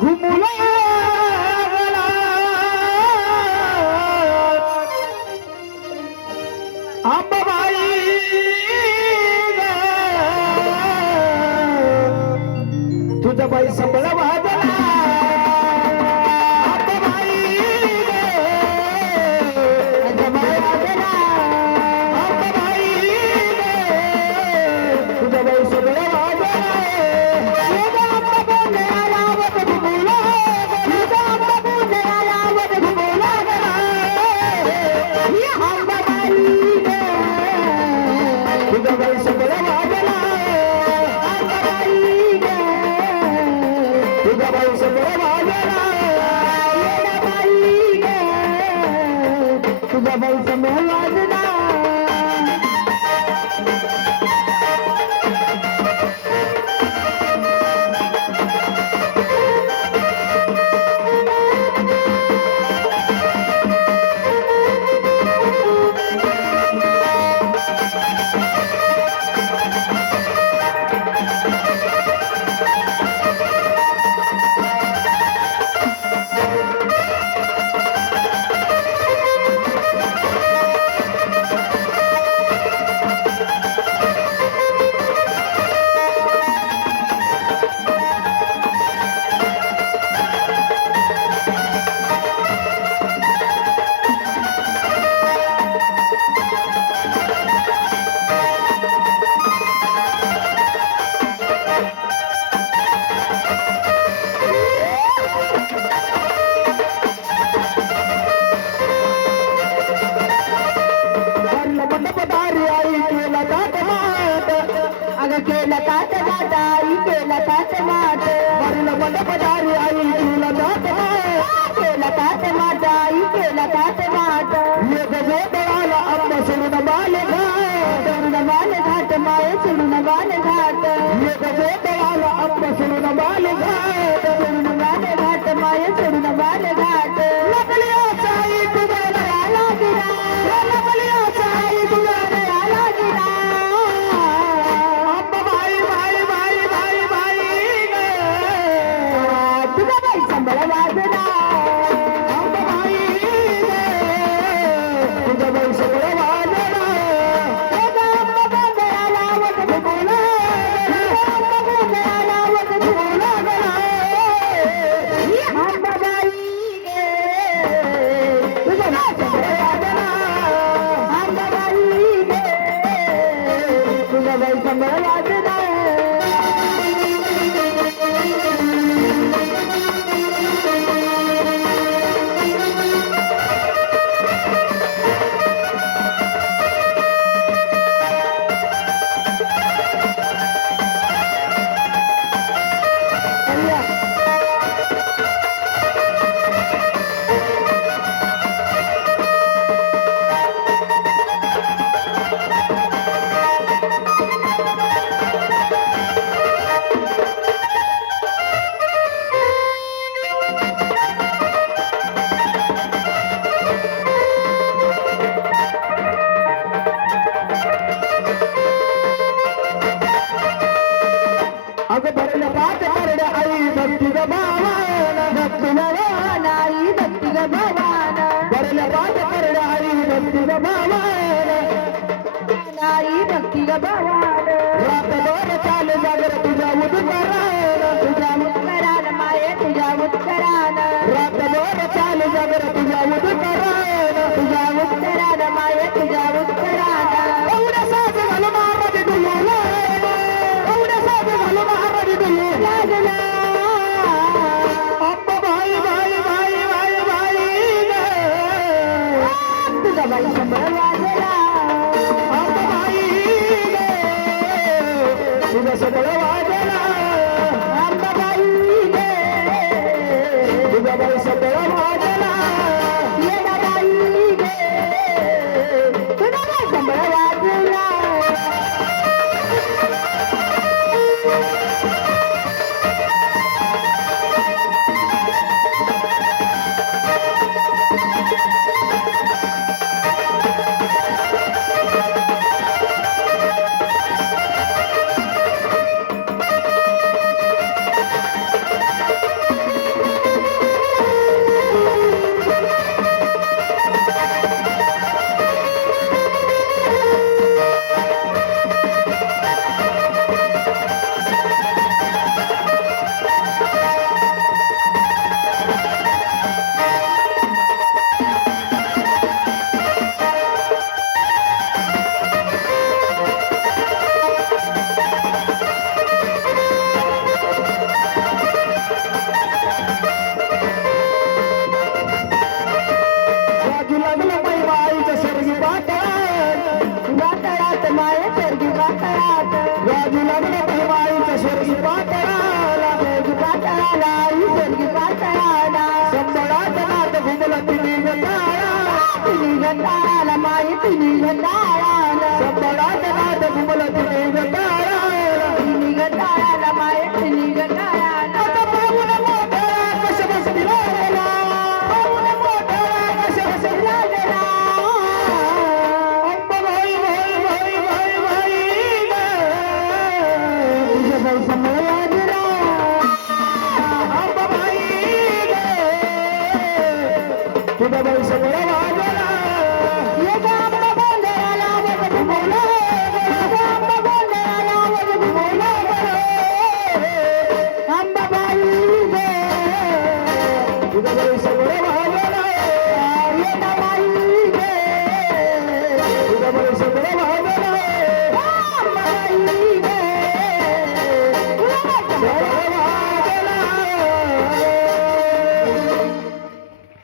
घुमुला आंबाबाई तुझा बाई संबळ वाजला आंबाबाई तुझा बाई वाजला आंबाबाई तुझा बाई संबळ वाजला तुझा बाई संबळ वाजला केला तात माता आई केला तात मात वरल मंडपदारी आई केला तात मात केला तात माता आई केला तात मात ये गजो दवाला अम्मा सुन बाल घाट सुन बाल घाट माय सुन बाल घाट ये गजो दवाला अम्मा सुन बाल घाट सुन बाल घाट माय सुन बाल घाट लकलिया साई तुझा आला गिरा लकलिया साई तुझा आला गिरा संबळ वाजला आंबाबाई तुझा बाई संबळ वाजला आंबाबाईला वत घुमला आंबाबाईला वत घुमला आंबाबाई तुझा बाई संबळ वाजला आंबाबाई तुझा बाई संबळ वाजला अग भरलं पाठ करड आई भक्ती ग भावाना भक्ती भवान आई भक्ती ग भावान भरलं पाठ करड आई भक्ती ग भावान आई भक्ती ग भावान रात दोन चाल जागर तुझ्या उत्तरान माये तुझ्या उत्तरान रात दोन चाल जागर तुझ्या उत्तरान माये तुझ्या उत्तरान एवढं साथ घालून महाराज तुला एवढं साथ घालून महाराज तुला लागला अप्पा भाई भाई भाई भाई भाई तुझा बाई संबळ वाजला अप्पा भाई तुझा संबळ वाजला अप्पा भाई तुझा बाई संबळ वाजला येडा बाई तुझा राजू लागलं बाईच्या स्वर्गी पातळात वातळात माये स्वर्गी पातळात राजू लागलं बाईच्या स्वर्गी पातळाला स्वर्गी पातळाला स्वर्गी पातळाला संबळात नात घुमला तिने गंधाळाला माये तिने गंधाळाला संबळात नात घुमला तिने गंधाळाला माये तिने गंधाळाला आता पाहून मोठा कशा बसली लागला पाहून मोठा कशा बसली लागला अंबाबाई भाई भाई भाई भाई तुझ्या भाई समोर लागला अंबाबाई तुझ्या भाई समोर लागला ये गांबा गोंधळाला वगैरे बोला गांबा गोंधळाला वगैरे बोला अंबाबाई तुझ्या भाई समोर